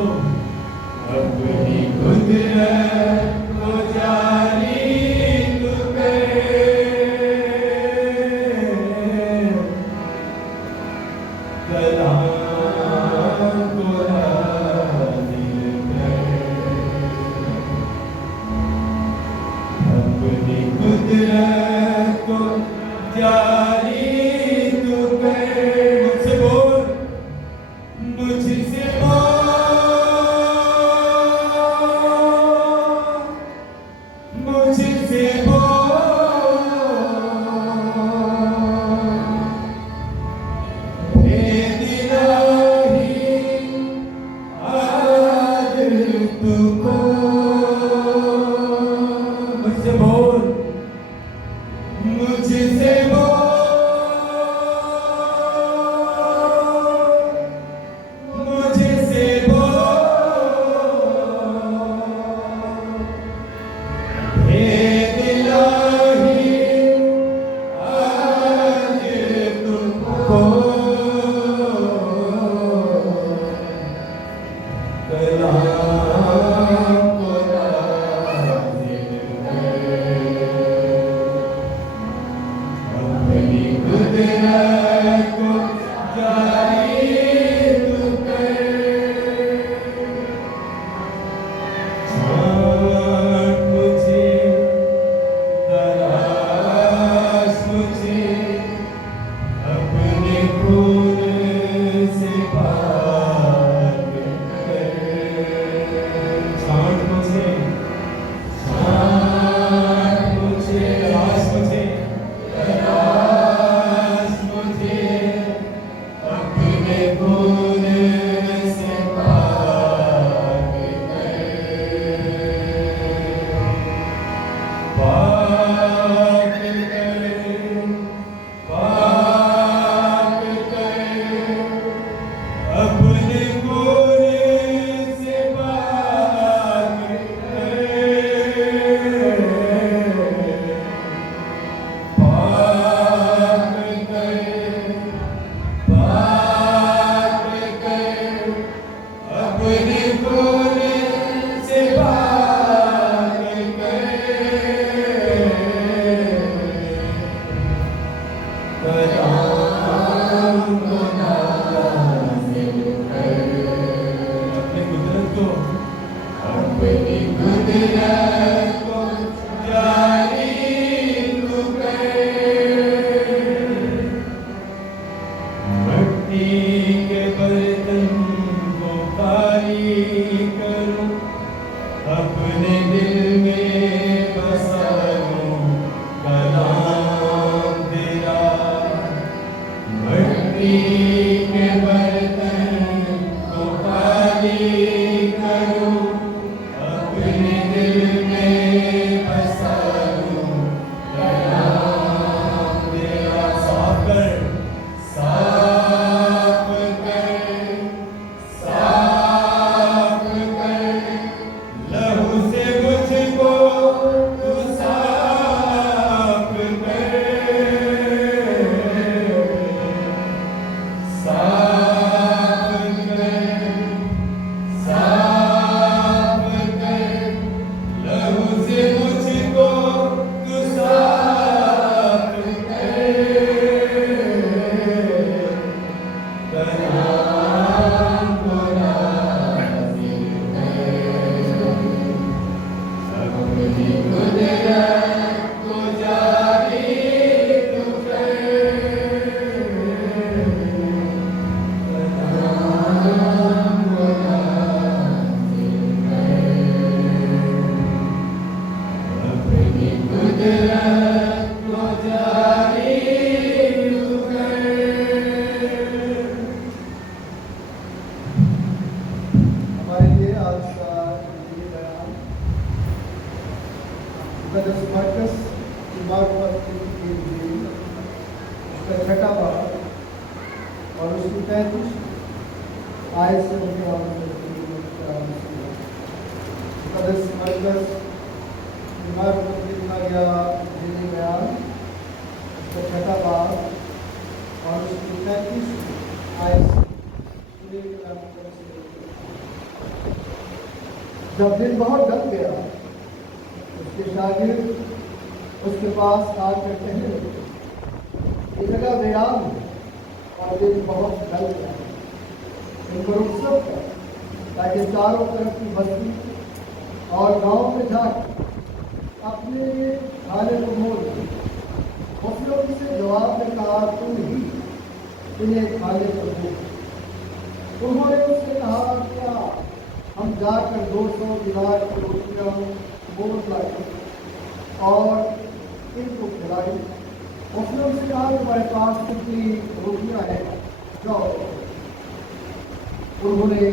को अपनी कुदरत को जारी तू कर, कलाम को हाजिर कर, अपनी कुदरत को जारी तू कर। मुझसे बोल, मुझसे बोल, मुझसे बोल, भेद इलाही आज तुमको। मुझसे बोल, मुझसे बोल, मुझसे बोल, भेद इलाही आज तुमको। कलाम को हाजिर कर, अपनी कुदरत को जारी तू कर। छांट मुझे, तराश मुझे, अपने खून से पाक कर। छांट मुझे, छांट मुझे, तराश मुझे, तराश मुझे, अपने खून से पाक कर। पाक कर, पाक कर, अपने खून से पाक कर। पाक कर, पाक कर, अपने खून से पाक कर। कलाम को हाजिर कर, अपनी कुदरत को, अपनी कुदरत को जारी तू कर। मिट्टी के बर्तन को खाली करूं, अपने दिल में बसा लूं कलाम तेरा। मिट्टी के बर्तन को खाली करूं, अपने दिल में बसा लूं कलाम तेरा। साफ कर, साफ कर, साफ कर, लहू से मुझको तू साफ कर। साफ कर, साफ कर, लहू से मुझको तू साफ कर। कलाम को हाजिर कर, अपनी कुदरत को जारी तू कर। कलाम को हाजिर कर, अपनी कुदरत को जारी तू कर। हमारे लिए आज का ये बयान मुक़द्दस मरकज़ इमारत के लिए उसका छठा बाब और उसकी 35 आयत से होने वाला मुक़द्दस मरकज़ इमारत के लिए बयान उसका छठा बाब और उसकी 35 आयत से جب دن بہت ڈھل گیا اس کے شاگرد اس کے پاس آ کر کہنے لگے یہ جگہ ویران ہے اور دن بہت ڈھل گیا ہے، ان کو رخصت کر تاکہ چاروں طرف کی بستی اور گاؤں میں جا کر اپنے لیے کھانے کو مول لیں۔ اس نے ان سے جواب میں کہا تم ہی انہیں کھانے کو دو۔ انہوں نے اس سے کہا کیا ہم جا کر 200 دینار کی روٹیاں مول لائیں اور ان کو کھلائیں؟ اس نے ان سے کہا تمہارے پاس کتنی روٹیاں ہیں، جاؤ۔ انہوں نے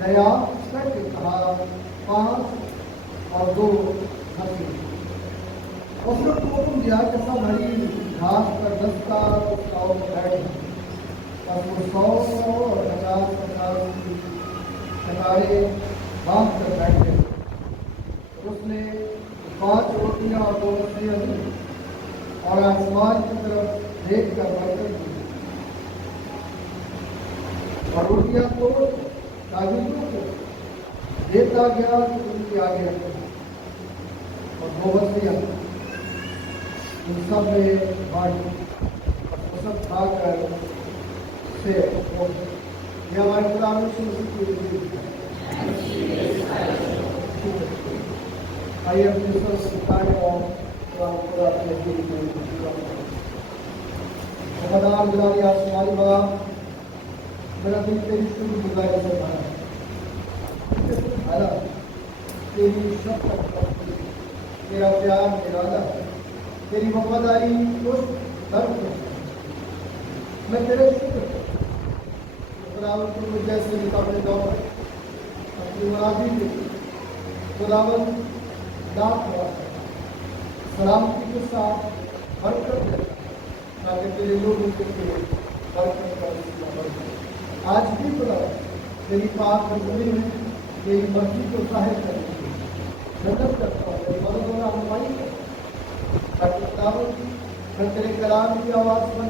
دریافت کر کے کہا 5 اور 2 ہنسی۔ اس نے حکم دیا کہ سب ہری گھاس پر دستہ بیٹھ اور وہ 100 اور 50 کی قطاریں باندھ کر بیٹھے۔ اس نے 5 روٹیاں اور 2 مچھلیاں دی اور آسمان کی طرف دیکھ کر برکت دی اور روٹیاں توڑ شاگردوں کو دیتا گیا کہ ان کے آگے رکھے اور 2 مچھلیاں ان سب میں بانٹی اور سب کھا کر سے یہ ہمارے خدا میں سے اسی کی آئیے اپنے سب سکھانے اور خدا اپنے دل کو خدام جلالی آسمانی باپ میرا دل تیری شکر گزاری سے بھرا ہے، تیری شفقت تیرا پیار ارادہ تیری وفاداری دوست درد میں تیرے شکر خداوند کو جیسے مقابلے دور اپنی مرادی کے خداوند داد ہوا سلامتی کے ساتھ برکت دیتا تاکہ تیرے لوگوں کے لیے برکت کا وسیلہ بنے۔ آج بھی خداوند تیری پاک بندگی میں تیری مرضی کو ظاہر کرنے کی مدد کرتا ہوں، تیری مدد اور رہنمائی کرتا ہوں تاکہ خداوند میں تیرے کلام کی آواز بن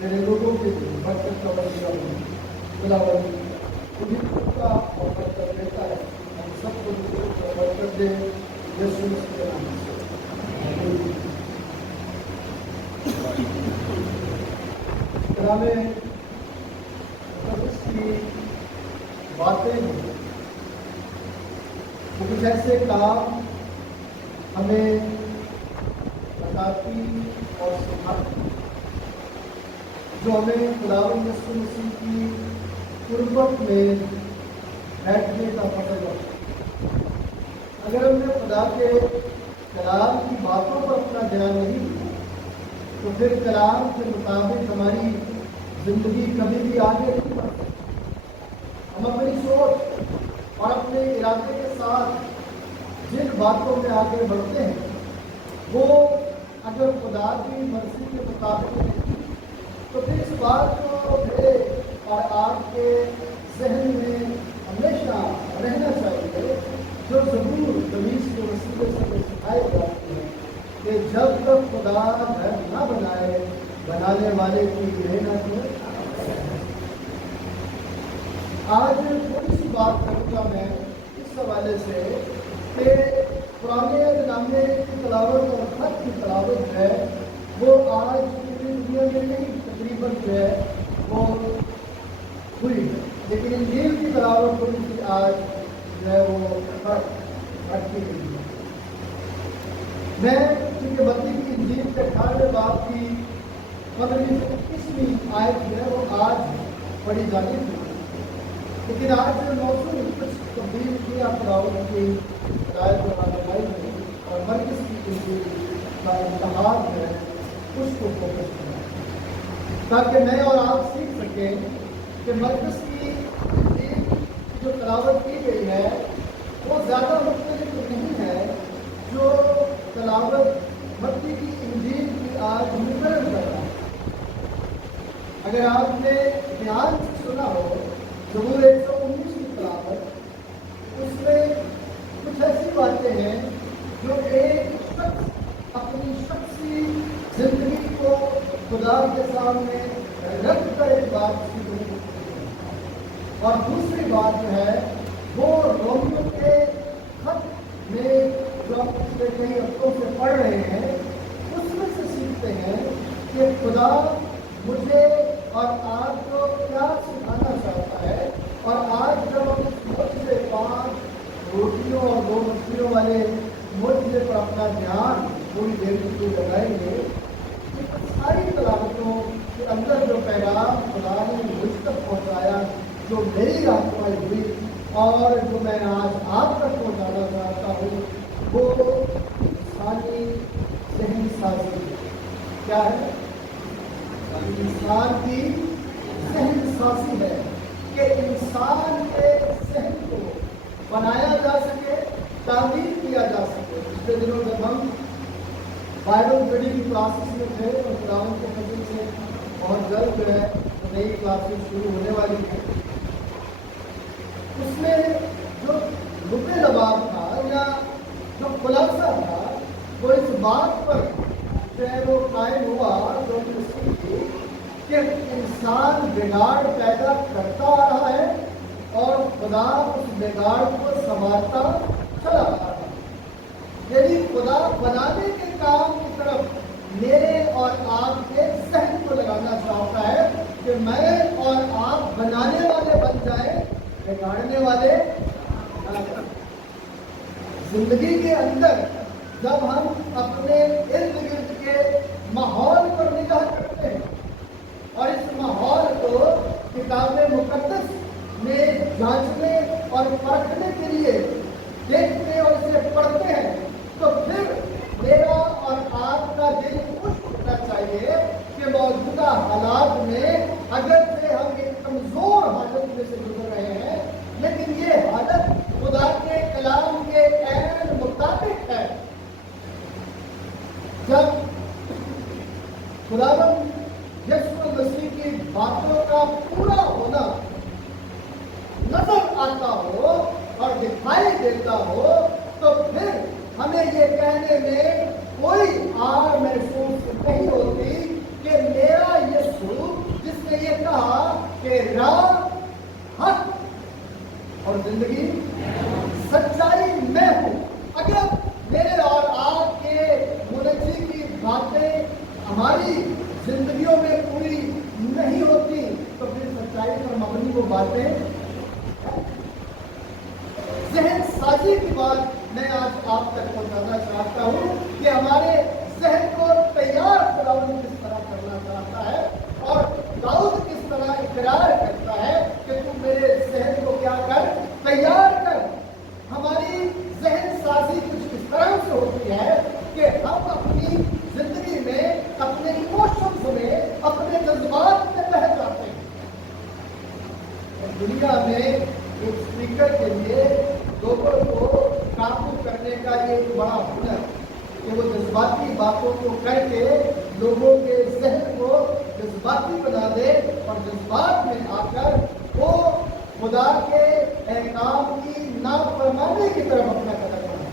تیرے لوگوں کے لیے برکت کا وسیلہ بنے۔ خداوند تجھے کا اور برکت دیتا ہے، ہم سب کو برکت دے یسوع مسیح کے نام سے۔ کلام مقدس کی باتیں ہیں وہ کچھ ایسے کام ہمیں بتاتی اور سکھاتی جو ہمیں خداوند یسوع مسیح کی قربت میں بیٹھنے کا پتہ لگتا ہے۔ اگر ہم نے خدا کے کلام کی باتوں پر اپنا دھیان نہیں دیا تو پھر کلام کے مطابق ہماری زندگی کبھی بھی آگے نہیں بڑھتی۔ ہم اپنی سوچ اور اپنے ارادے کے ساتھ جن باتوں میں آگے بڑھتے ہیں وہ اگر خدا کی مرضی کے مطابق نہیں تو پھر اس بات کو میرے اور آپ کے ذہن میں ہمیشہ رہنا چاہیے جو ضرور تمیز کے وسیلے سے سکھائی جاتی ہے کہ جب تک خدا گھر نہ بنائے بنانے والے کی رہنا تو آج تھوڑی سی بات کروں گا میں اس حوالے سے کہ پرانے نامے کی تلاوت اور خط کی تلاوت ہے وہ آج پوری دنیا میں نہیں تقریباً جو ہے وہ ہوئی ہے، لیکن انجیل کی تلاوت تھوڑی سی آج جو ہے وہ رکھی گئی ہے۔ میں کیونکہ متی کی انجیل کے 18 باب کی 15ویں سے 21ویں آیت جو ہے وہ آج پڑھی جانی تھی، لیکن آج جو موضوع کچھ تبدیل کیا خداوند کی ہدایت و رہنمائی میں اور مرکز کی انجیل کا انتخاب ہے اس کو فوکس کرنا تاکہ میں اور آپ سیکھ سکیں کہ مرکز کی انجیل کی جو تلاوت کی گئی ہے وہ زیادہ مختلف نہیں ہے جو تلاوت متی کی انجیل کی آج مقرر کر رہا ہے۔ اگر آپ نے دھیان سے سنا ہو زبور 119 کی تلاوت اس میں کچھ ایسی باتیں ہیں جو ایک شخص اپنی شخصی زندگی کو خدا کے سامنے رکھ کر ایک بات کی اور دوسری بات جو ہے وہ رومیوں کے रोटियों और 2 मछलियों वाले मुद्दे पर अपना ध्यान थोड़ी देर के लिए लगाएंगे। लेकिन सारी तलावतों के अंदर जो पैगाम खुदा ने मुझ तक पहुँचाया, जो मेरी आत्माई हुई और जो मैं आज आप तक पहुँचाना चाहता हूँ, वो इंसानी ज़हन साजी क्या है? इंसान की ज़हन साजी है कि इंसान के ज़हन को बनाया जा सके, तामीर किया जा सके। पिछले दिनों जब हम बाइबल स्टडी की क्लासेस में थे और खुदावंद के फजल से बहुत जल्द जो है नई क्लासेस शुरू होने वाली है, उसमें जो रुपये लबाब था या जो खुलासा था वो इस बात पर जो है वो कायम हुआ जो कि इंसान बिगाड़ पैदा करता आ रहा है और खुदा उस बिगाड़ को संभालता चला आ रहा है। यदि खुदा बनाने के काम की तरफ मेरे और आपके ज़हन को लगाना चाहता है कि मैं और आप बनाने वाले बन जाए, बिगाड़ने वाले ना बने। जिंदगी के अंदर जब हम अपने इर्द गिर्द के माहौल पर निगाह करते हैं और इस माहौल को किताब मुकद्दस में जांचने और परखने के लिए देखते और इसे पढ़ते हैं, तो फिर मेरा और आपका दिल खुश उठना चाहिए कि मौजूदा हालात में अगर से हम एक कमजोर हालत में से गुजर रहे हैं, लेकिन ये हालत खुदा के कलाम के ऐन मुताबिक है। जब खुदावंद यीशु मसीह की बातों का पूरा होना नजर आता हो और दिखाई देता हो, तो फिर हमें ये कहने में कोई आड़ महसूस नहीं होती कि मेरा यीशु जिसने ये कहा कि राह, हक और जिंदगी सच्चाई मैं हूं, अगर मेरे और आपके मुनज्जी की बातें हमारी जिंदगियों में पूरी नहीं होती, तो फिर सच्चाई पर मबनी वो बातें ज़हन साजी की बात मैं आज आप तक पहुंचाना चाहता हूं कि हमारे ज़हन को तैयार खुदावंद किस तरह करना चाहता है और दाऊद किस तरह इकरार करता है कि तू मेरे ज़हन को क्या कर, तैयार कर। हमारी ज़हन साजी कुछ इस तरह से होती है कि हम अपनी जिंदगी में अपने इमोशंस में, अपने जज्बात में बह जाते हैं। दुनिया में एक स्पीकर के लिए लोगों को काबू करने का ये एक बड़ा हुनर कि वो जज्बाती बातों को करके लोगों के ज़हन को जज्बाती बना दे और जज्बात में आकर वो खुदा के अहकाम की नाफरमानी की तरफ अपना कदम बढ़ाए।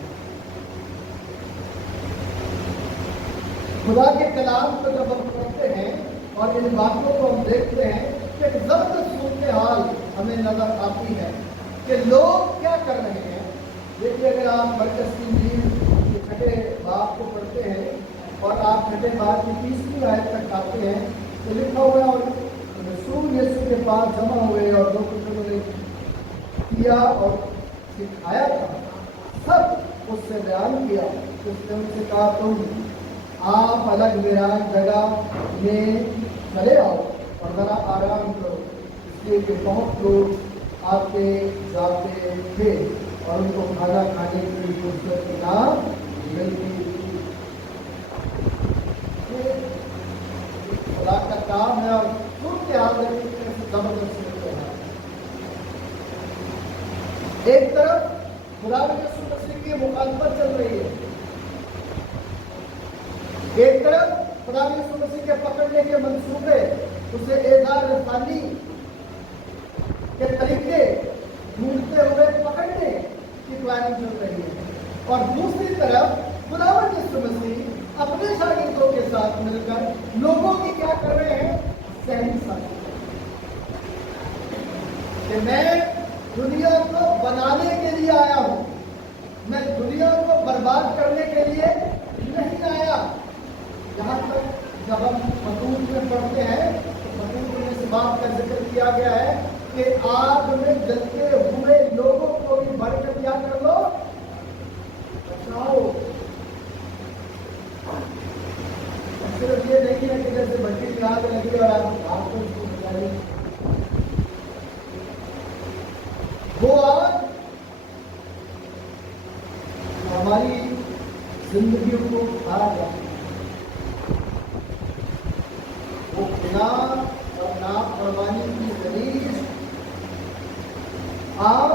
खुदा के कलाम को जब हम पढ़ते हैं और इन बातों को हम देखते हैं कि जबरदस्त सूरत हाल हमें नजर आती है कि लोग क्या कर रहे हैं। देखिए, अगर आप मरकज़ की इंजील के 6ठे बाब को पढ़ते हैं और आप 6ठे बाब की 30वीं आयत तक आते हैं, तो लिखा हुआ है और रसूल यीशु के पास जमा हुए और जो कुछ उन्होंने किया और सिखाया था सब उससे बयान किया। उसने उनसे कहा, तुम आप अलग विरान जगह में चले आओ और ज़रा आराम करो, इसलिए कि बहुत लोग आते जाते थे और उनको खाना खाने की फुर्सत ना मिलती थी। ये खुदा का काम है और सूरत हाल जबरदस्त होते हैं। एक तरफ खुदा यीशु मसीह की मुखालफत चल रही है, एक तरफ खुदा यीशु मसीह के पकड़ने के मंसूबे, उसे एजार रसानी के तरीके ढूंढते हुए पकड़ने की प्लानिंग चल रही है, और दूसरी तरफ खुदावंद यीशु मसीह अपने शागिर्दों के साथ मिलकर लोगों की क्या कर रहे हैं, सहनसाजी। कि मैं दुनिया को बनाने के लिए आया हूं, मैं दुनिया को बर्बाद करने के लिए नहीं आया। यहाँ तक जब हम मजदूर में पढ़ते हैं तो मजदूर में इस बात का जिक्र किया गया है कि आग में जलते हुए लोगों को भी भर कर क्या कर लो, लगी और आप को उसको बजाई। वो आज हमारी जिंदगी को खा जाती है। वो बिना और नाफरमानी की जलील आग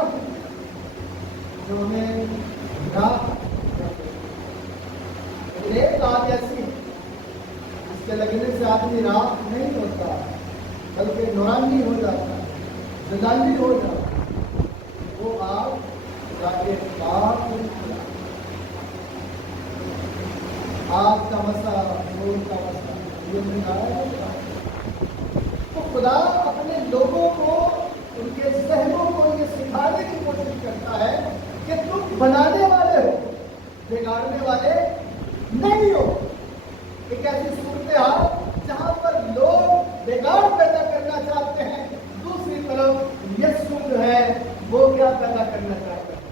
जो हमें राख करती है। एक आग ऐसी है जिसके लगने से आदमी राख नहीं होता बल्कि नूरानी हो जाता, जलाली हो जाता। वो आग जाके पाप आग का मसा, नूर का मसा, ये मिलाया। तो खुदा अपने लोगों को, उनके जहनों को ये सिखाने की कोशिश करता है कि तुम बनाने वाले हो, बिगाड़ने वाले नहीं हो। एक ऐसी सूरत हाल जहां पर लोग बिगाड़ पैदा करना चाहते हैं, दूसरी तरफ यीशु जो है वो क्या पैदा करना चाहता है?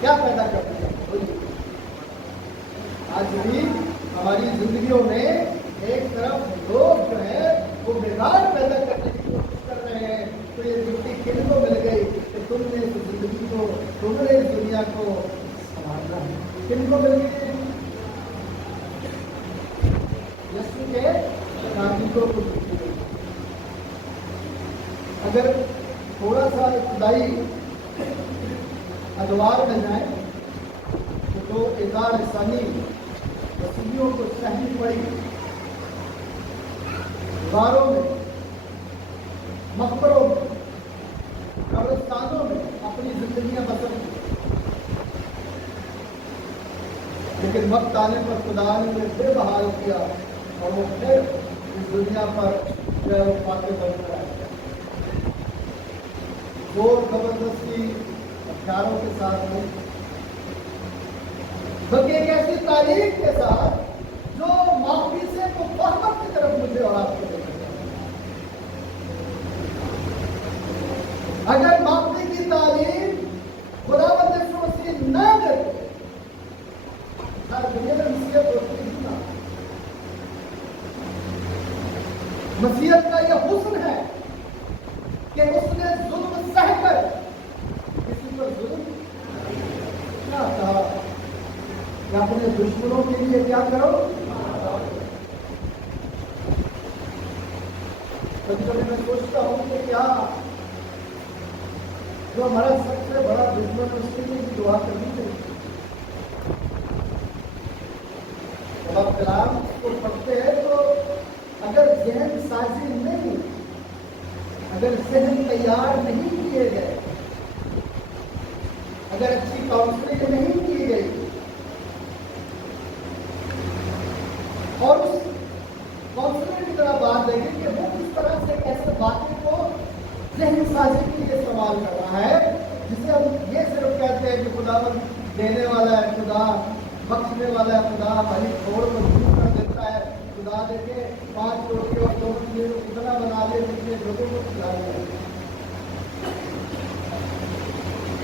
क्या पैदा करते हैं? आज भी हमारी जिंदगियों में एक तरफ लोग जो है वो बिगाड़ पैदा करने की कोशिश कर रहे हैं। तो ये जुटी किनको मिल गई कि तुमने इस जिंदगी को, तुमने इस दुनिया को संभालना है। किनको मिल गई? यीशु के नागरिकों को मिल गई। अगर थोड़ा सा खुदाई अखबार में जाए तो जो इजार सानी वसीलियों को सहनी पड़ी, गारों में, मकबरों में, कब्रिस्तानों में अपनी जिंदगियां बसर की। लेकिन वक्त आने पर खुदा ने फिर बहाल किया और वो फिर इस दुनिया पर जो है बातें बन रहा है। जोर जबरदस्ती हथियारों के साथ में, बल्कि एक ऐसी तारीख के साथ जो माफी से मुफाहमत की तरफ मुझे और आपको लेकर जाए। अगर माफी की तालीम खुदावंद यीशु मसीह न दे दुनिया में मसीहत होती ही ना। मसीहत का यह हुस्न है कि उसने जुल्म सहकर किसी पर जुल्म क्या कहा कि अपने दुश्मनों के लिए क्या करो। कभी कभी मैं सोचता हूँ कि क्या जो हमारा सबसे बड़ा दुश्मन है उसके लिए भी दुआ करनी चाहिए। जब आप कलाम को पढ़ते हैं तो अगर जहन साजी नहीं, अगर जहन तैयार नहीं किए गए, अगर अच्छी काउंसलिंग नहीं की गई और उस काउंसलिंग की तरह बात देखें कि वो किस तरह से कैसे बातें को जहन साजी के लिए इस्तेमाल कर रहा है, जिसे हम ये सिर्फ कहते हैं कि खुदावन देने वाला है, खुदा बख्शने वाला है, खुदा हमारी छोड़ को दूर कर देता है, खुदा देखे 5 रोटी और 2 मछली इतना बना ले जितने लोगों को खिला दिया।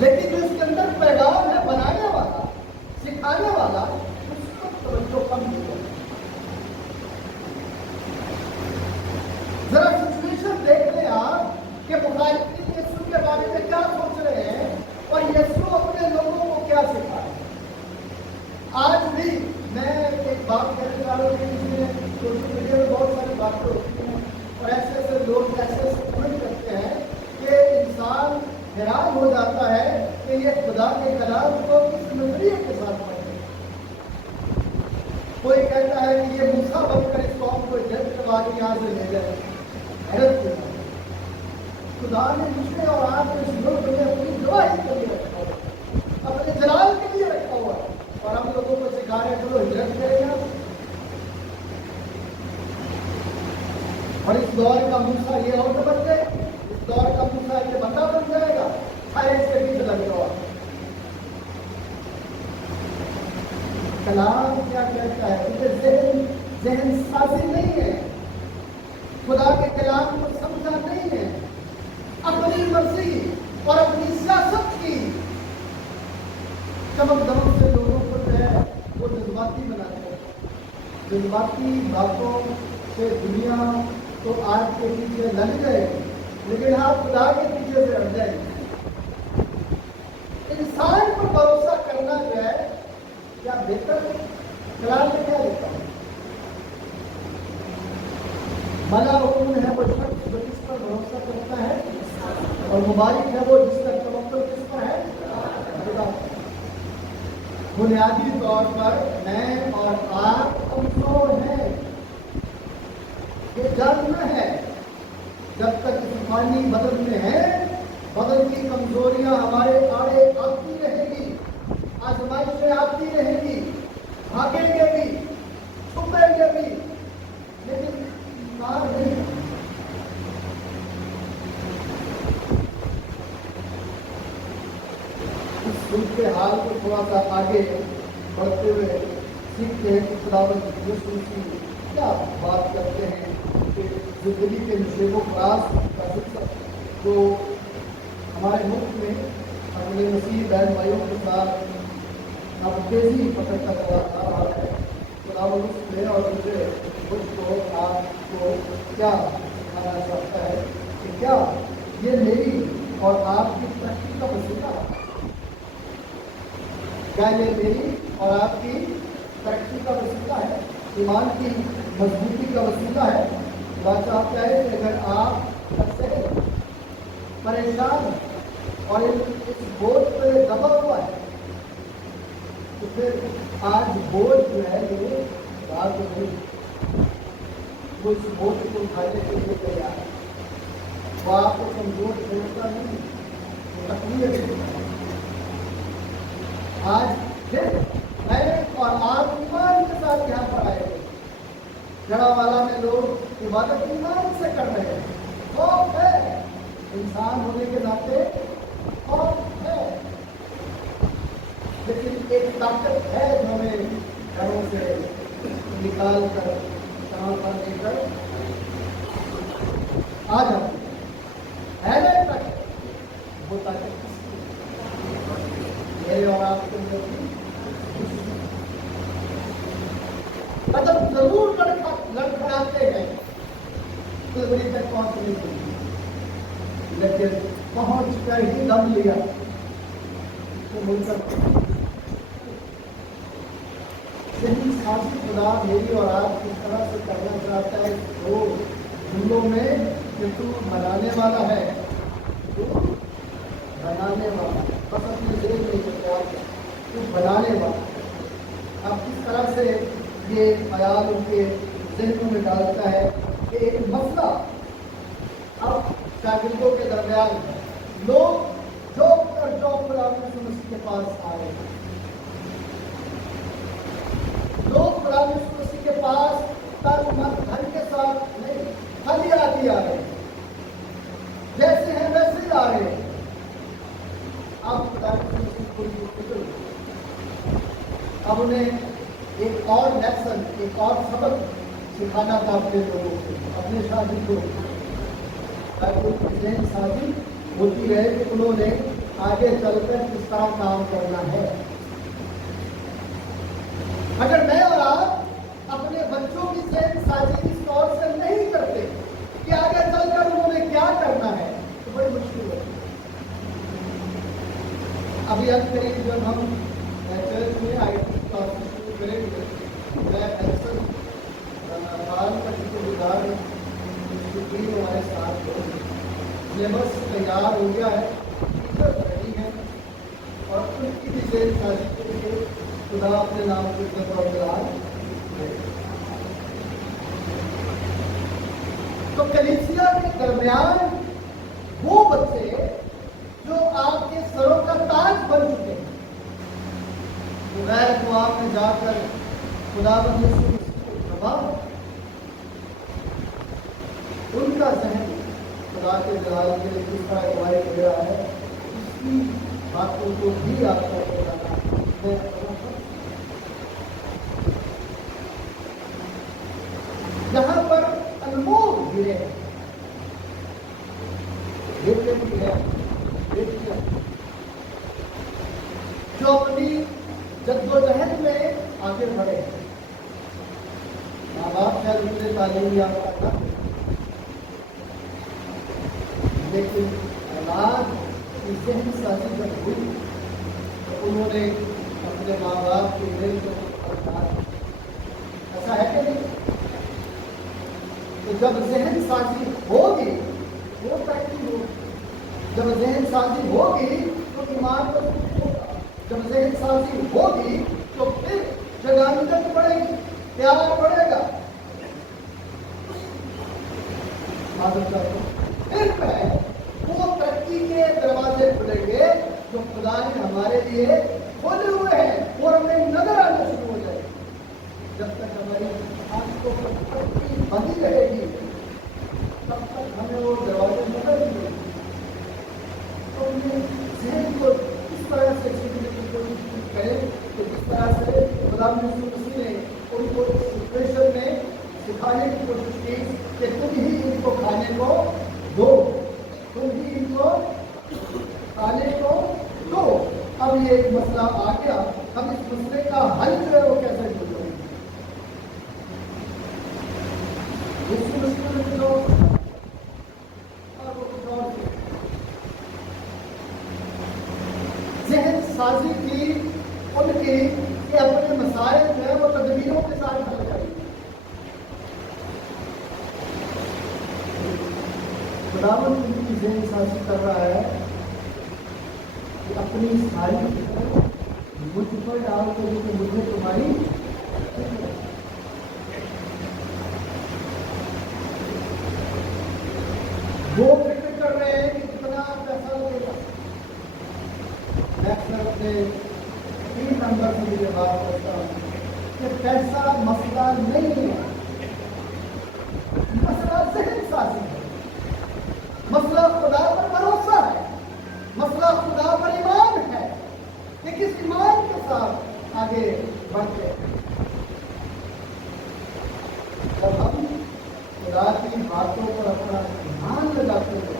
लेकिन जो इसके अंदर पैगाम है बनाने वाला, सिखाने वाला, उसको तवज्जो कम नहीं करता। जरा सिचुएशन देख लें आप कि मुखालिफीन यीशु के बारे में क्या सोच रहे हैं और यीशु अपने लोगों को क्या सिखा रहे हैं। आज भी मैं एक बात कहने जा रहा हूँ कि इसमें सोशल मीडिया में बहुत सारी बातें होती हैं और ऐसे ऐसे लोग ऐसे कमेंट करते हैं कि इंसान हैरान हो जाता है कि ये खुदा के कलाम को किस नजरिए के साथ पढ़े। कोई कहता है कि ये मूसा बनकर इस कौम को जज करवा के यहाँ से ले गए। हैरत के साथ खुदा ने मुझे और आपको इस मुल्क में अपनी गवाही के लिए रखा हुआ, अपने जलाल के लिए रखा हुआ है और हम लोगों को सिखा रहे हैं चलो हिजरत करेंगे। और इस दौर का मूसा ये और बन गए, इस दौर का मूसा ये बंदा बन जाएगा। हर इसके बीच लग जाओ। कलाम क्या कहता है? जहन जहन साजी नहीं है, खुदा के कलाम को समझा नहीं है, अपनी मर्जी और अपनी सियासत की चमक दमक से लोगों को जो है वो जज्बाती बनाते हैं। जज्बाती बातों کہ دنیا تو آپ کے پیچھے لگ جائے گی لیکن آپ خدا کے پیچھے سے ہٹ جائیں گے۔ انسان پر بھروسہ کرنا جو ہے کیا بہتر ہے؟ کلام میں کیا لکھا ہے؟ ملعون ہے وہ شخص جو کس پر بھروسہ کرتا ہے، اور مبارک ہے وہ جس کا توکل کس پر ہے؟ خدا پر۔ بنیادی طور پر میں اور آپ کمزور ہیں، یہ جاننا ہے۔ جب تک طوفانی بدن میں ہے، بدن کی کمزوریاں ہمارے آڑے آتی رہیں گی، آزمائشیں آتی رہیں گی، بھاگیں گے بھی، چھپیں گے بھی، لیکن کار نہیں۔ اس صورتحال کو تھوڑا سا آگے بڑھتے ہوئے سیکھتے ہیں کہ خداوند یسوع مسیح کیا بات کرتے ہیں کہ زندگی کے نشیب و فراز کا ذکر جو ہمارے ملک میں اپنے مسیح بہن بھائیوں کے ساتھ اب تیزی پکڑتا چلا آ رہا ہے۔ خداوند اس میں اور مجھے مجھ کو آپ کو کیا سکھانا چاہتا ہے کہ کیا یہ میری اور آپ کی ترقی کا وسیلہ ہے؟ کیا یہ میری اور آپ کی ترقی کا وسیلہ ہے، ایمان کی مضبوطی کا وسیلہ ہے؟ بات چاہتا ہے کہ اگر آپ سے پریشان اور اس بوجھ پہ دبا ہوا ہے تو پھر آج بوجھ جو ہے یہ بات نہیں، وہ اس بوجھ کو اٹھانے کے لیے تیار ہے، وہ آپ کو کمزور چھوڑتا نہیں، وہ تکلیف ہے۔ آج پھر میں اور آپ ایمان کے ساتھ یہاں پر آئے تھے، جڑا والا میں لوگ عبادت ایمان سے کر رہے ہیں، خوف ہے، انسان ہونے کے ناطے خوف ہے، لیکن ایک طاقت ہے جو ہمیں گھروں سے نکال کر کہاں پر لے کر آ جاتی ہے نا طاقت، وہ طاقت کس کی؟ میرے اور آپ کے اندر بھی مطلب ضرور لڑکھڑاتے ہیں تو بڑی تک پہنچ نہیں سکتی، لیکن پہنچ کر ہی دم لیا تو مل سکتے۔ ذہنی سازی خدا میری اور آپ کس طرح سے کرنا چاہتا ہے دو جملوں میں کہ تو بنانے والا ہے، تو بنانے والا، بس اپنے ذہن میں خیال تو بنانے والا۔ اب کس طرح سے یہ خیال ان کے ذہنوں میں ڈالتا ہے کہ ایک مسئلہ اب شاگردوں کے درمیان ہے، لوگ جوک کر جوک خدا مسیح کے پاس آ رہے ہیں، لوگ خدا مسیح کے پاس تن من دھن کے ساتھ نہیں، خالی آدھی آ رہے ہیں، جیسے ہیں ویسے ہی آ رہے ہیں۔ اب خدا مسیح کو اب انہیں ایک اور لیسن، ایک اور سبق سکھانا تھا اپنے لوگوں کو، اپنے شاگردوں کو، تاکہ ان کی ذہن سازی ہوتی رہے کہ انہوں نے آگے چل کر کس طرح کام کرنا ہے۔ اگر میں اور آپ اپنے بچوں کی ذہن سازی اس طور سے نہیں کرتے کہ آگے چل کر انہوں نے کیا کرنا ہے تو بڑی مشکل ہوتی ہے۔ ابھی اب قریب جب ہم چرچ میں آئی ٹی کلاسز شروع کریں گے، میں اکثر بال کا شکر گزار ٹیم ہمارے ساتھ ہو، سلیبس تیار ہو گیا ہے، ٹیچر ریڈی ہیں، اور ان کی بھی ذہن سازی کے لیے خدا اپنے نام کو عزت اور جلال دے۔ تو کلیسیا کے درمیان وہ بچے جو آپ کے سروں کا تاج بن چکے ہیں، غیر دعا میں جا کر خدا بندے سے دباؤ، ان کا ذہن خدا کے جلال کے لیے کس طرح اگوائی دے رہا ہے، اس کی باتوں کو بھی آپ کو بتانا ہے۔ جہاں پر انمول گرے ہیں، بیٹے بھی گرے، بیٹیاں جو اپنی جدوجہد میں آگے بڑھے، ماں باپ شاید ان سے تعلیم یافتہ تھا، لیکن اولاد کی ذہن سازی جب ہوئی تو انہوں نے اپنے ماں باپ کے دل کو پڑھا. ایسا ہے کہ نہیں؟ تو جب ذہن سازی ہوگی وہ ترقی ہوگی. جب ذہن سازی ہوگی تو ایمان پر ہوگا. جب ذہن سازی ہوگی تو پھر جگانیت بڑھے گی، پیار بڑھے گا. پھر وہ ترقی کے دروازے کھلیں گے جو خدا نے ہمارے لیے کھولے ہوئے ہیں اور ہمیں نظر آنا شروع ہو جائے گی. جب تک ہماری آنکھوں پر پٹی بندی رہے گی تب تک ہمیں وہ دروازے نظر نہیں آئیں گے. تو ہمیں ذہن کو اس طرح سے سیکھنے کی کوشش کریں کہ جس طرح سے خدا مسیح نے ان کو سچویشن میں سکھانے کی کوشش کی کہ تم ہی ان کو کھانے کو دو، تم ہی ان کو کھانے کو دو. اب یہ ایک مسئلہ آ گیا، اب اس مسئلے کا حل جو ہے وہ کیسے ڈھونڈیں گے؟ اس مسئلے میں جو اور وہ کچھ اور تھے. ذہن سازی کی ان کی کہ اپنے مسائل جو ہے وہ تدبیروں کے ساتھ حل کریں. خداوند ان کی ذہن سازی کر رہا ہے کہ اپنی ساری مجھ پر ڈال کے کہ مجھے تمہاری وہ فکر کر رہے ہیں کہ کتنا پیسہ لگے گا. میں اکثر اپنے 3 نمبر سے مجھے بات کرتا ہوں کہ پیسہ مسئلہ نہیں ہے، مسئلہ ذہن سازی ہے. مسئلہ خدا پر بھروسہ ہے، مسئلہ خدا پر ایمان ہے کہ کس ایمان کے ساتھ آگے بڑھتے ہیں. جب ہم خدا کی باتوں پر اپنا ایمان لگاتے ہیں،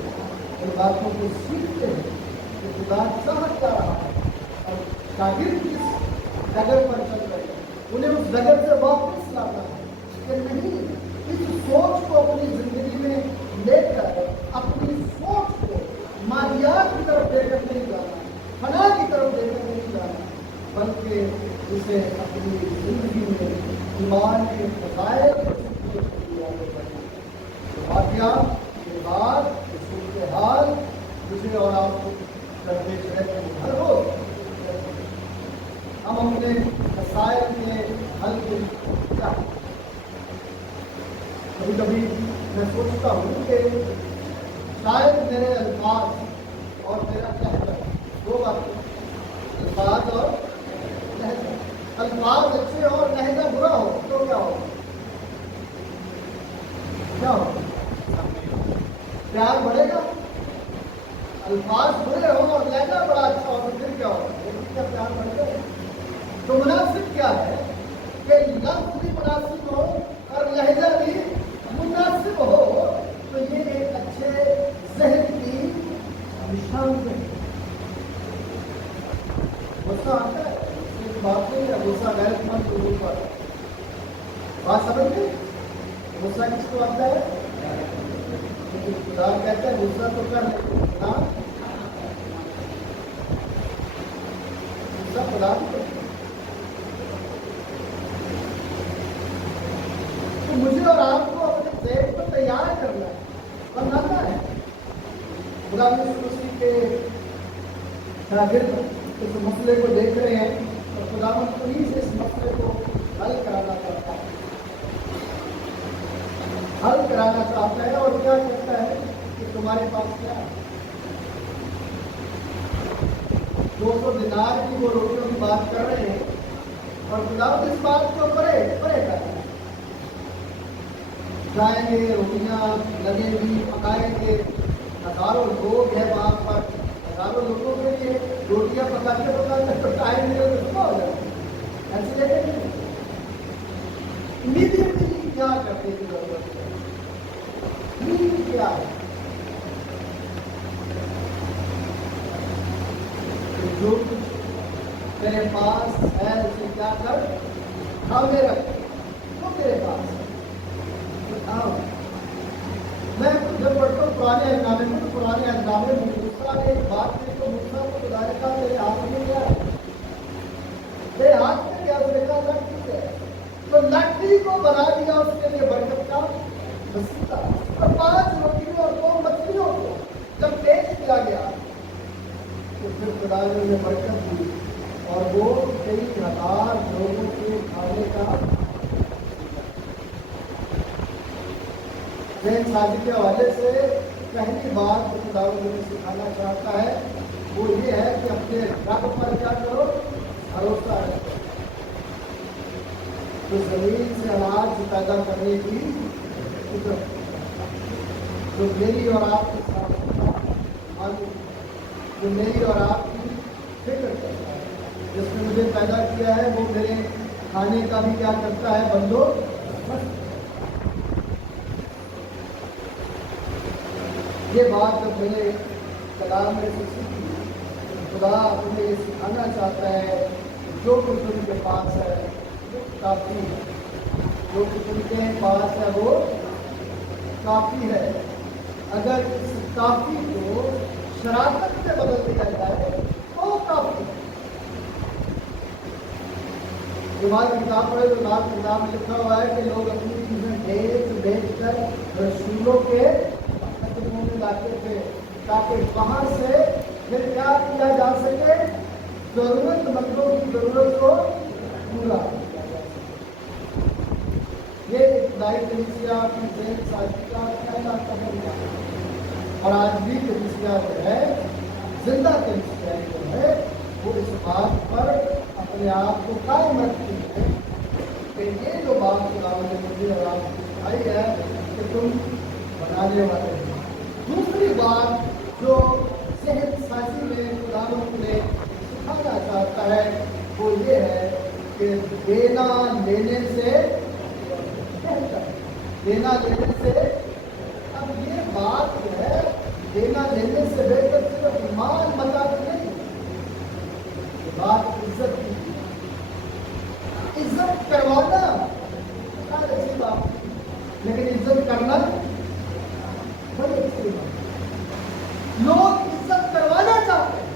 ان باتوں کو سیکھتے ہیں کہ خدا چاہ کیا رہا ہے اور شاگرد کس ڈگر پر چل رہے ہیں، انہیں اس ڈگر سے واپس لانا ہے کہ نہیں. اس سوچ کو اپنی زندگی میں لے کر اپنی سوچ کو مالیات کی طرف لے کر نہیں جانا، فنا کی طرف لے کر نہیں جانا، بلکہ اسے اپنی زندگی میں ایمان کے فضائل کو سیکھنے کے لیے آگے بڑھنا. واقعہ یہ بات یہ صورتحال مجھے اور آپ کو درپیش رہتے ہیں ہر روز. ہم اپنے مسائل کے حل کے کیا کبھی کبھی میں سوچتا ہوں کہ شاید میرے الفاظ اور میرا لہجہ دو باتیں، الفاظ اور لہجہ. الفاظ اچھے ہو اور لہجہ برا ہو تو کیا ہو؟ کیا ہو؟ پیار بڑھے گا. الفاظ برے ہو اور لہجہ بڑا اچھا ہو تو پھر کیا ہو؟ کیا پیار بڑھ گئے؟ تو مناسب کیا ہے کہ لفظ بھی مناسب ہو اور لہجہ بھی مناسب ہو. تو یہ ایک اچھے ذہن کی نشان ہے. غصہ آتا ہے اس بات نہیں ہے، غصہ غیر مند لوگوں کو آتا ہے. بات سمجھ گئے؟ غصہ کس کو آتا ہے؟ لیکن خدا کہتا ہے غصہ تو کر غصہ خدا بھی کرتا ہے. تو مجھے اور آپ کو اپنے ذہن کو تیار کرنا ہے، بنانا ہے. خدا مسیح کے شاگرد اس مسئلے کو دیکھ رہے ہیں اور خدا انہیں سے اس مسئلے کو حل کرانا چاہتا ہے، حل کرانا چاہتا ہے. اور کیا کہتا ہے کہ تمہارے پاس کیا ہے؟ 200 دینار کی وہ روٹیوں کی بات کر رہے ہیں اور خدا اس بات کو پرے کر رہے ہیں. جائیں گے، روٹیاں لگیں گی، پکائیں گے. ہزاروں لوگ ہیں وہاں پر، ہزاروں لوگوں کے لیے روٹیاں پکاتے پکاتے تو ٹائم ملے تو صبح ہو جاتی ہے. ایسے لیتے نہیں. امیڈیٹلی کیا کرنے کی ضرورت ہے؟ نیڈ کیا ہے؟ جو کچھ میرے پاس ہے اسے کیا کر تھامے رکھ. جو میرے پاس हाँ, मैं जब पढ़ता हूँ पुराने अहदनामे में, तो पुराने अहदनामे में मूसा ने एक बात की, तो मूसा को खुदा ने कहा तेरे हाथ में क्या है, तेरे हाथ में क्या, उसने कहा लट्ठी है, तो लट्ठी को बना दिया उसके लिए बरकत का वसीला। और 5 रोटियों और 2 मछलियों को जब पेश किया गया, तो फिर खुदा ने उन्हें बरकत दी और वो कई हजार लोगों के खाने का साजी के हवाले से पहली बात जो खुदा मुझे सिखाना चाहता है वो ये है कि अपने रब पर क्या करो, भरोसा रखो। तो जमीन से अनाज पैदा करने की कुदरत, जो मेरी और आपकी मालिक, जो मेरी और आपकी फिक्र करता है, जिसने मुझे पैदा किया है, वो मेरे खाने का भी क्या करता है, बंदोबस्त। ये बात जब मैंने कलाम में से सीखी, खुदा मुझे ये सिखाना चाहता है जो कुछ उनके पास है वो काफ़ी है, जो कुछ उनके पास है वो काफ़ी है। अगर इस काफ़ी को शराफत में बदल दिया जाए तो काफ़ी है। जुबान की किताब पढ़े तो नाम में लिखा हुआ है कि लोग अपनी चीज़ें बेच कर रसूलों के में लाते थे ताकि वहां से फिर क्या किया जा सके, जरूरतमंदों की जरूरत को पूरा किया जा सके। ये खुदाई कलीसिया की जेल साजी का पहला कदम है। और आज भी कलीसिया जो है, जिंदा कलीसिया जो है, वो इस बात पर अपने आप को कायम रखती है कि ये जो बात खुदा ने मुझे और आपको सिखाई है कि तुम बनाने वाले हो। दूसरी बात जो सेहत साजी में खुदावंद ने सिखाना चाहता है वो ये है कि देना लेने से बेहतर, देना लेने से, अब ये बात जो है देना लेने से बेहतर सिर्फ ईमान मता नहीं, ये बात इज्जत की, इज्जत करवाना अच्छी बात, लेकिन इज्जत करना बड़ी अच्छी बात। लोग इज्जत करवाना चाहते हैं,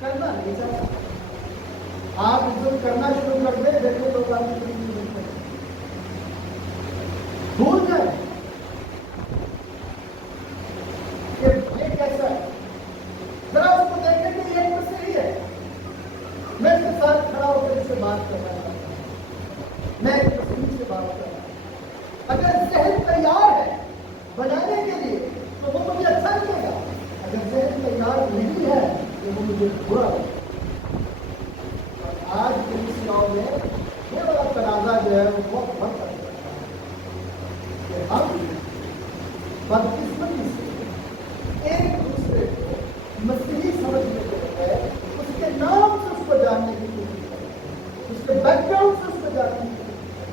करना नहीं चाहते। आप इज्जत करना शुरू कर दे, देखो लोग आपकी भूल जाए कि ये कैसा है। जरा उसको देखें कि ये मसीही है, मैं इसके साथ खड़ा होकर इससे बात कर रहा था, मैं एक मसीही से बात कर रहा हूं। अगर जहन तैयार है बनाने के लिए तो वो मुझे अच्छा लगेगा, अगर जहन तैयार नहीं है तो वो मुझे बुरा लगेगा। और आज के कलीसियाओं में ये वाला तनाज़ा जो है वो बहुत बढ़ता है कि हम बदकिस्मती से एक दूसरे को मसीही समझने के बजाय उसके नाम से उसको जानने की कोशिश करें, उसके बैकग्राउंड से उसको जानने की कोशिश करें।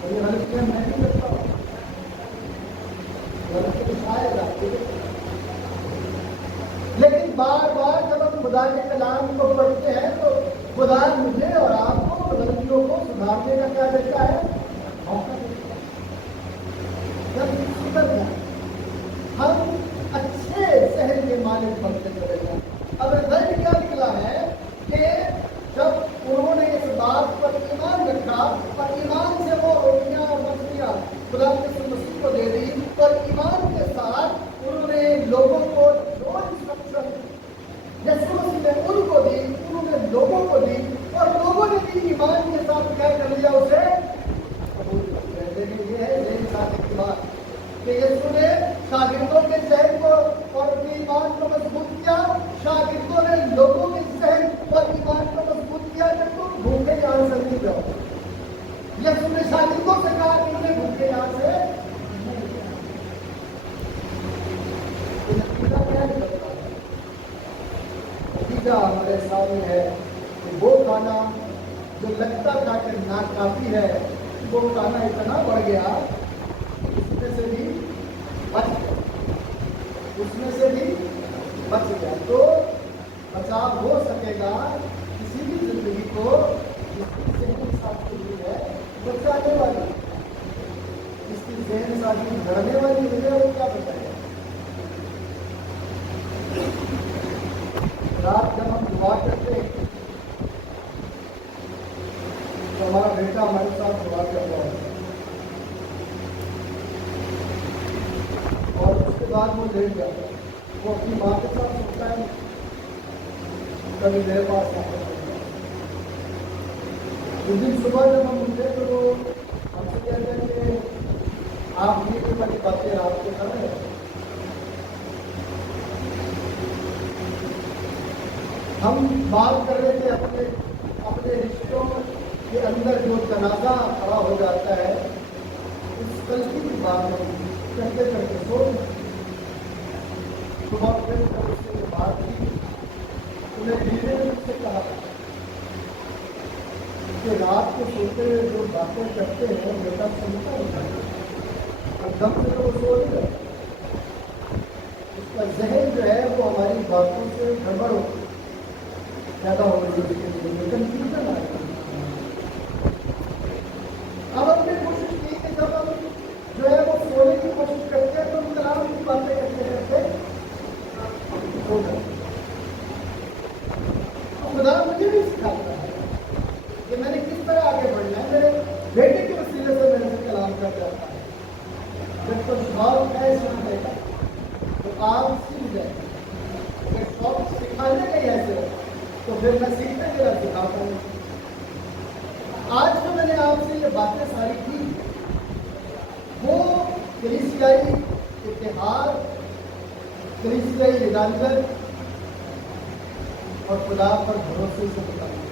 और ये गलतियां मैं नहीं करता हूँ, लेकिन बार बार जब हम खुदा के कलाम को पढ़ते हैं तो खुदा मुझे और आपको गलतियों को सुधारने का क्या देता है, मौका देता है। जब सुधर जाए, हम अच्छे शहर के मालिक बनते चले जाए। अब रिजल्ट क्या निकला है कि जब उन्होंने इस बात पर ईमान रखा और ईमान से वो रोटियां और मछलियां खुदा के मसीह को दे दी, और ईमान के साथ उन्होंने लोगों को जो इंस्ट्रक्शन यीशु मसीह ने उनको दी, उन्होंने लोगों को दी, और लोगों ने भी ईमान के साथ क्या कर लिया, उसे कबूल कर लिया। लेकिन ये है यही साथ की बात कि यीशु ने शागिर्दों के जहन को और अपने ईमान को मजबूत किया, शागिर्दों ने लोगों के जहन और ईमान को मजबूत किया कि तुम भूखे यहाँ से नहीं जाओ। यीशु ने शागिर्दों से कहा कि उन्हें भूखे यहाँ से नहीं जाओ। नतीजा क्या निकलता है? नतीजा हमारे सामने है कि वो खाना जो लगता था कि नाकाफी है, वो खाना इतना बढ़ गया, उसमें से भी बच गया, उसमें से भी बच गया। तो बचाव हो सकेगा किसी भी जिंदगी को जिसकी सेहत साथ हुई है, बचाने वाली ذہن سازی لڑنے والی وجہ وہ کیا بتائے؟ رات جب ہم دعا کرتے ہیں تو ہمارا بیٹا ہمارے ساتھ دعا کر رہا ہوتا ہے اور اس کے بعد وہ لیٹ جاتا ہے، وہ اپنی ماں کے ساتھ سوتا ہے، کبھی میرے پاس آتا ہے۔ اس دن صبح جب ہم اٹھتے تو وہ ہم سے کہتے ہیں کہ آپ یہ والی باتیں رات کے کر رہے ہیں۔ ہم بات کر رہے تھے اپنے رشتوں کے اندر جو تنازع کھڑا ہو جاتا ہے، اس غلطی کی بات نہیں کرتے کرتے سو صبح پھر اس سے بات کی، انہیں بیوی نے مجھ سے کہا کہ رات کو سوتے ہوئے جو باتیں کرتے ہیں بیٹا سنتا ہوتا ہے، اور دم سے تو وہ سو نہیں رہتا، اس کا ذہن جو ہے وہ ہماری باتوں سے گڑبڑ ہوتی ہے، پیدا ہو رہی ہے، اس کے لیے کنفیوژن آ رہی ہے۔ اب ہم نے کوشش کی کہ جب ہم جو ہے وہ سونے کی کوشش کرتے ہیں تو ہم کلام کی باتیں کرتے کرتے سو جاتے ہیں۔ خدا مجھے بھی سکھاتا ہے کہ میں نے کس طرح آگے بڑھنا ہے، میرے بیٹے کے وسیلے سے میرے سے کلام کر جاتا ہے۔ جب تو شوق ہے سننے کا تو آپ سیکھ جائیں، اگر شوق سکھانے کا ہی ایسے ہو تو پھر میں سیکھنے کے لیے سکھاتا ہوں۔ آج جو میں نے آپ سے یہ باتیں ساری کی وہ کلیسیائی اتحاد، کلیسیائی ایوانجل اور خدا پر بھروسے سے بتائیں۔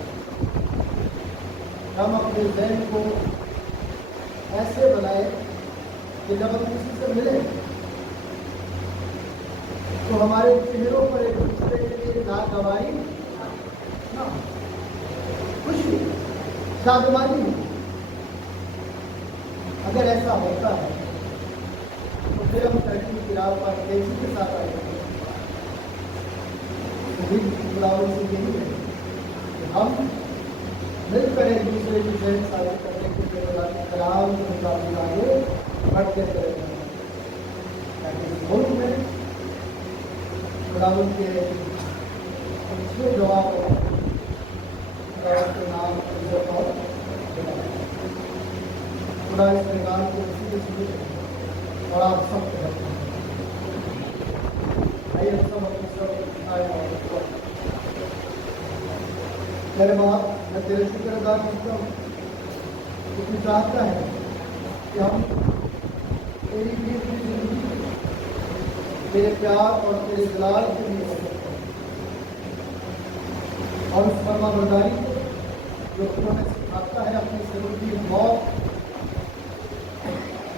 ہم اپنے ذہن کو ایسے بنائیں کہ جب ہم کسی سے ملیں تو ہمارے چہروں پر ایک دوسرے کے لیے ناگواری نہ ہو، خوشی شادمانی ہو۔ اگر ایسا ہوتا ہے تو پھر ہم ترقی کی راہ پر تیزی کے ساتھ آئے ہیں۔ بلاؤ سے یہی ہے کہ ہم مل کر ایک دوسرے کی ذہن سازی کرنے کے لیے کلام کے مطابق آگے بڑھتے رہے ہیں، تاکہ اس ملک میں خداوند کے اچھے جواب ہو، خداوند کے نام عزت اور خدا اس پیغام کو وسیلے سے اور آپ سب کو رکھیں۔ آئیے ہم سب اپنے سب آئے اور میرے باپ، میں تیرے شکر ادا کرتا ہوں کہ تو چاہتا ہے کہ ہم تیری بھی زندگی تیرے پیار اور تیرے جلال کے لیے ہو سکتے ہیں، اور اس فرما برداری کو جو تو ہمیں سکھاتا ہے اپنی ضروری موت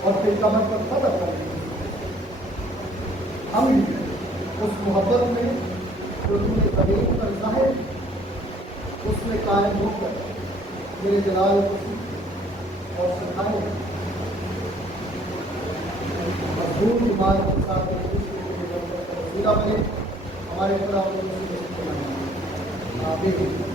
اور پھر قبر پر فتح کرنے کی، ہم بھی اس محبت میں جو تم نے زمین پر ظاہر کی اس میں قائم ہو کر میرے جلال کو سیکھیں اور سکھائیں، مضبوط ایمان کے ساتھ ایک دوسرے کے لیے وسیلہ بنے، ہمارے خدا کو آمین۔